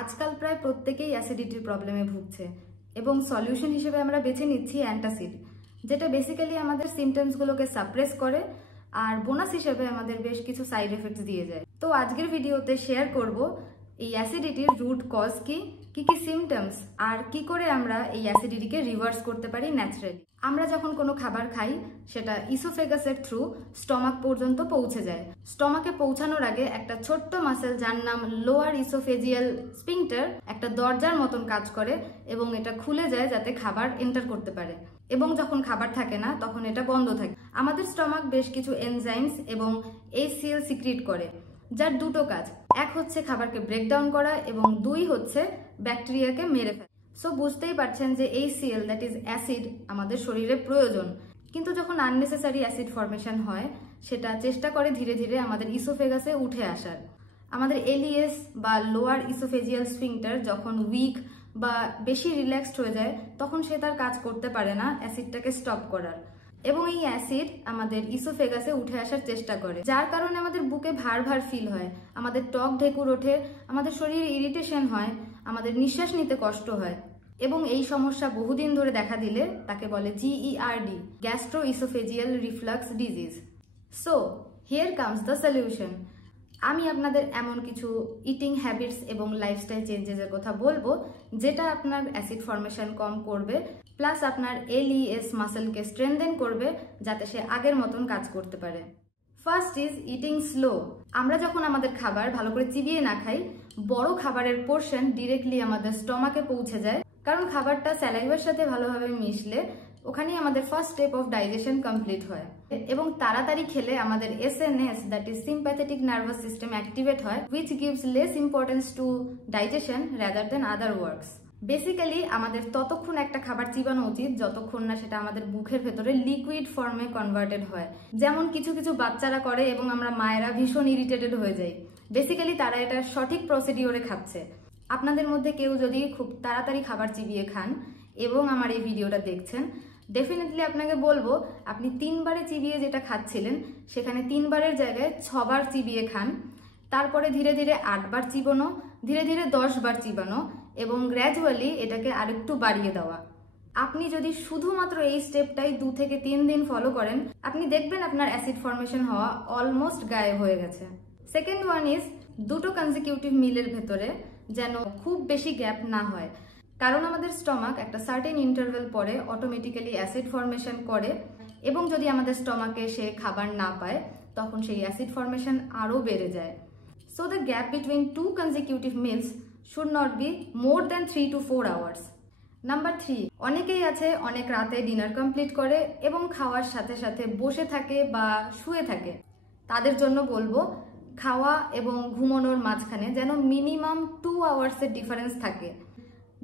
আজকাল প্রায় প্রত্যেকেই অ্যাসিডিটির প্রবলেমে ভুগছে এবং সলিউশন হিসেবে আমরা বেছে নিচ্ছি অ্যান্টাসিড, যেটা বেসিক্যালি আমাদের সিমটমসগুলোকে সাপ্রেস করে আর বোনাস হিসেবে আমাদের বেশ কিছু সাইড এফেক্টস দিয়ে যায়। তো আজকের ভিডিওতে শেয়ার করব এই অ্যাসিডিটির রুট কজ কি কি সিমটমস আর কি করে আমরা এই অ্যাসিডিটিকে রিভার্স করতে পারি ন্যাচারালি। আমরা যখন কোনো খাবার খাই সেটা ইসোফেগাসের থ্রু স্টমাক পর্যন্ত পৌঁছে যায়। স্টমাকে পৌঁছানোর আগে একটা ছোট্ট মাসেল যার নাম লোয়ার ইসোফেজিয়াল স্ফিংটার একটা দরজার মতন কাজ করে এবং এটা খুলে যায় যাতে খাবার এন্টার করতে পারে, এবং যখন খাবার থাকে না তখন এটা বন্ধ থাকে। আমাদের স্টমাক বেশ কিছু এনজাইমস এবং HCl সিক্রিট করে, যার দুটো কাজ, এক হচ্ছে খাবারকে ব্রেকডাউন করা এবং দুই হচ্ছে ব্যাকটেরিয়াকে মেরে ফেলা। সো বুঝতেই পারছেন যে HCl দ্যাট ইজ অ্যাসিড আমাদের শরীরে প্রয়োজন, কিন্তু যখন আননেসেসারি অ্যাসিড ফর্মেশন হয় সেটা চেষ্টা করে ধীরে ধীরে আমাদের ইসোফেগাসে উঠে আসার। আমাদের LES বা লোয়ার ইসোফেজিয়াল স্ফিংটার যখন উইক বা বেশি রিল্যাক্সড হয়ে যায় তখন সে তার কাজ করতে পারে না অ্যাসিডটাকে স্টপ করার, এবং এই অ্যাসিড আমাদের ইসোফেগাসে উঠে আসার চেষ্টা করে, যার কারণে আমাদের বুকে ভার ভার ফিল হয়, আমাদের টক ঢেকুর ওঠে, আমাদের শরীরে ইরিটেশন হয়, আমাদের নিঃশ্বাস নিতে কষ্ট হয়, এবং এই সমস্যা বহুদিন ধরে দেখা দিলে তাকে বলে GERD, gastro oesophageal reflux disease. So here comes the solution. আমি আপনাদের এমন কিছু ইটিং হ্যাবিটস এবং লাইফস্টাইল চেঞ্জেসের কথা বলবো যেটা আপনার অ্যাসিড ফর্মেশন কম করবে, প্লাস আপনার LES মাসেলকে স্ট্রেনথেন করবে যাতে সে আগের মতন কাজ করতে পারে। First is eating slow. আমরা যখন আমাদের খাবার ভালো করে চিবিয়ে না খাই, বড় খাবারের পোর্শন ডিরেক্টলি আমাদের স্টমাকে পৌঁছে যায়, কারণ খাবারটা স্যালাইভার সাথে ভালোভাবে মিশলে ওখানেই আমাদের first step of digestion complete হয়, এবং তাড়াতাড়ি খেলে আমাদের SNS that is sympathetic nervous system activate হয়, which gives less importance to digestion rather than other works. Basically আমাদের ততক্ষণ একটা খাবার চিবানো উচিত যতক্ষণ না সেটা আমাদের মুখের ভেতরে লিকুইড ফর্মে কনভার্টেড হয়, যেমন কিছু কিছু বাচ্চারা করে এবং আমরা মায়েরা ভীষণ ইরিটেটেড হয়ে যাই। বেসিক্যালি তারা এটা সঠিক প্রসিডিওরে খাচ্ছে। আপনাদের মধ্যে কেউ যদি খুব তাড়াতাড়ি খাবার চিবিয়ে খান এবং আমার এই ভিডিওটা দেখছেন, ডেফিনেটলি আপনাকে বলবো আপনি 3 বারে চিবিয়ে যেটা খাচ্ছিলেন সেখানে 3 বারের জায়গায় 6 বার চিবিয়ে খান, তারপরে ধীরে ধীরে 8 বার চিবানো, ধীরে ধীরে 10 বার চিবানো, এবং গ্র্যাজুয়ালি এটাকে আরেকটু বাড়িয়ে দেওয়া। আপনি যদি শুধুমাত্র এই স্টেপটাই 2 থেকে 3 দিন ফলো করেন, আপনি দেখবেন আপনার অ্যাসিড ফর্মেশন হওয়া অলমোস্ট গায়েব হয়ে গেছে। সেকেন্ড ওয়ান ইজ দুটো কনজিকিউটিভ মিলের ভেতরে যেন খুব বেশি গ্যাপ না হয়, কারণ আমাদের স্টমাক একটা সার্টেন ইন্টারভেল পরে অটোমেটিক্যালি অ্যাসিড ফর্মেশন করে, এবং যদি আমাদের স্টমাকে সে খাবার না পায় তখন সেই অ্যাসিড ফর্মেশন আরও বেড়ে যায়। So the gap between 2 consecutive meals should not be more than 3 to 4 hours। Number 3, অনেকেই আছে অনেক রাতে ডিনার কমপ্লিট করে এবং খাওয়ার সাথে সাথে বসে থাকে বা শুয়ে থাকে। তাদের জন্য বলবো খাওয়া এবং ঘুমানোর মাঝখানে যেন মিনিমাম 2 আওয়ার্সের ডিফারেন্স থাকে।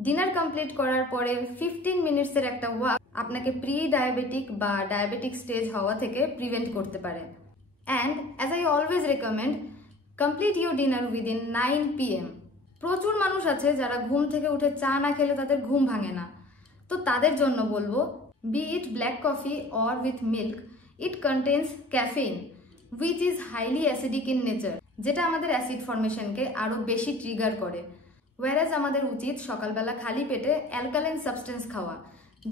ডিনার কমপ্লিট করার পরে 15 মিনিটসের একটা ওয়াক আপনাকে প্রি ডায়াবেটিক বা ডায়াবেটিক স্টেজ হওয়া থেকে প্রিভেন্ট করতে পারে। And as I always recommend, complete your dinner within 9 PM। প্রচুর মানুষ আছে যারা ঘুম থেকে উঠে চা না খেলে তাদের ঘুম ভাঙে না, তো তাদের জন্য বলবো be it black coffee or with milk, it contains caffeine which is highly acidic in nature, যেটা আমাদের অ্যাসিড ফর্মেশনকে আরও বেশি ট্রিগার করে। ওয়ারাজ আমাদের উচিত সকালবেলা খালি পেটে অ্যালকালাইন সাবস্টেন্স খাওয়া,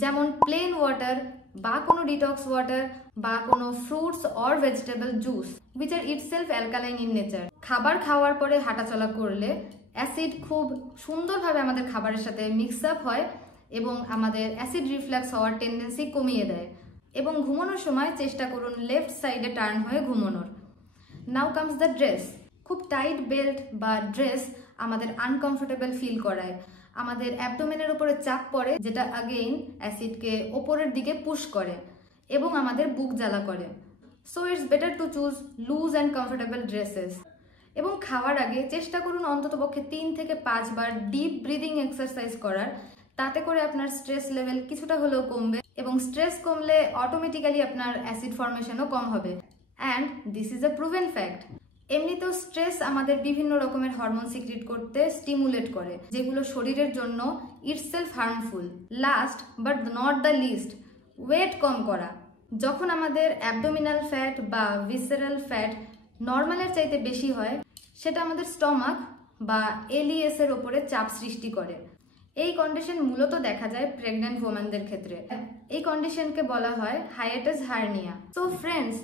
যেমন প্লেন ওয়াটার বা কোনো ডিটক্স ওয়াটার বা কোনো fruits or vegetable juice which are itself alkaline in nature. খাবার খাওয়ার পরে হাঁটাচলা করলে অ্যাসিড খুব সুন্দরভাবে আমাদের খাবারের সাথে মিক্স আপ হয় এবং আমাদের অ্যাসিড রিফ্লাক্স হওয়ার টেন্ডেন্সি কমিয়ে দেয়। এবং ঘুমানোর সময় চেষ্টা করুন লেফট সাইডে টার্ন হয়ে ঘুমানোর। নাও কামস দ্য ড্রেস। খুব টাইট বেল্ট বা ড্রেস আমাদের আনকমফোর্টেবল ফিল করায়, আমাদের অ্যাবডোমেনের উপরে চাপ পড়ে, যেটা আগেইন অ্যাসিডকে ওপরের দিকে পুশ করে এবং আমাদের বুক জ্বালা করে। So it's better to choose loose and comfortable dresses. এবং খাওয়ার আগে চেষ্টা করুন অন্ততপক্ষে 3 থেকে 5 বার ডিপ ব্রিদিং এক্সারসাইজ করার, তাতে করে আপনার স্ট্রেস লেভেল কিছুটা হলেও কমবে, এবং স্ট্রেস কমলে অটোমেটিক্যালি আপনার অ্যাসিড ফর্মেশনও কম হবে। And this is a proven fact. এমনিতেও স্ট্রেস আমাদের বিভিন্ন রকমের হরমোন সিক্রিট করতে স্টিমুলেট করে, যেগুলো শরীরের জন্য itself harmful. Last but not the least, weight কম করা। যখন আমাদের অ্যাবডোমিনাল ফ্যাট বা ভিসেরাল ফ্যাট নর্মালের চাইতে বেশি হয়, সেটা আমাদের স্টমাক বা এলইএস এর ওপরে চাপ সৃষ্টি করে। এই কন্ডিশন মূলত দেখা যায় প্রেগন্যান্ট ওমেনদের ক্ষেত্রে। এই কন্ডিশনকে বলা হয় হাইয়াটাস হার্নিয়া। সো ফ্রেন্ডস,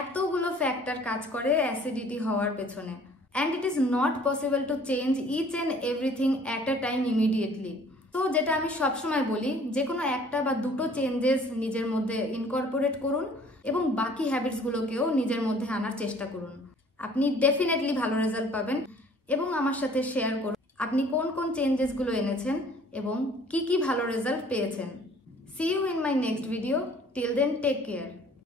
এতগুলো ফ্যাক্টর কাজ করে অ্যাসিডিটি হওয়ার পেছনে, and it is not possible to change each and everything at a time immediately. তো যেটা আমি সবসময় বলি, যে কোনো একটা বা দুটো চেঞ্জেস নিজের মধ্যে ইনকর্পোরেট করুন এবং বাকি হ্যাবিটসগুলোকেও নিজের মধ্যে আনার চেষ্টা করুন। আপনি ডেফিনেটলি ভালো রেজাল্ট পাবেন। এবং আমার সাথে শেয়ার করুন আপনি কোন কোন চেঞ্জেসগুলো এনেছেন এবং কি কি ভালো রেজাল্ট পেয়েছেন। See you in my next video. Till then, take care.